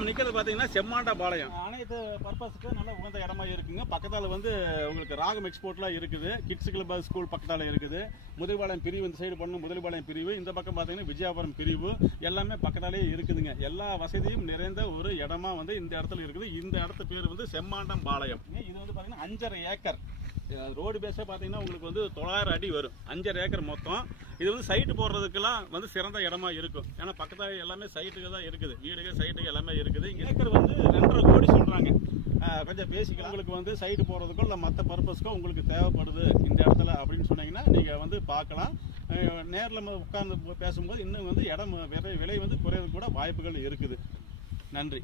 நம்ம நிற்கிறது பார்த்தீங்கன்னா செம்மாண்டபாளையம். அனைத்து பர்பஸுக்கு நல்ல உகந்த இடமா இருக்குங்க. பக்கத்தால் வந்து உங்களுக்கு ராகம் எக்ஸ்போர்ட்லாம் இருக்குது. கிட்ஸ் கிளப் ஸ்கூல் பக்கத்தால் இருக்குது. முதலிபாளையம் பிரிவு இந்த சைடு பண்ணணும், முதலிபாளையம் பிரிவு. இந்த பக்கம் பார்த்தீங்கன்னா விஜயாபுரம் பிரிவு. எல்லாமே பக்கத்தாலே இருக்குதுங்க. எல்லா வசதியும் நிறைந்த ஒரு இடமா வந்து இந்த இடத்துல இருக்குது. இந்த இடத்து பேர் வந்து செம்மாண்டம்பாளையம். இது வந்து பார்த்தீங்கன்னா 5.5 ஏக்கர். ரோடு பேஸே பார்த்தீங்கன்னா உங்களுக்கு வந்து 900 அடி வரும். 5.5 ஏக்கர் மொத்தம். இது வந்து சைட்டு போடுறதுக்கெல்லாம் வந்து சிறந்த இடமா இருக்கும். ஏன்னா பக்கத்தில் எல்லாமே சைட்டுக்கு தான் இருக்குது. வீடுகள் சைட்டுக்கு எல்லாமே இருக்குது. ஏக்கர் வந்து 2.5 கோடி சொல்கிறாங்க. கொஞ்சம் பேசிக்கலாம். உங்களுக்கு வந்து சைட்டு போகிறதுக்கோ இல்லை மற்ற பர்பஸ்க்கோ உங்களுக்கு தேவைப்படுது இந்த இடத்துல அப்படின்னு சொன்னீங்கன்னா நீங்கள் வந்து பார்க்கலாம். நேரில் உட்கார்ந்து பேசும்போது இன்னும் வந்து இடம் விலை வந்து குறையிறது கூட வாய்ப்புகள் இருக்குது. நன்றி.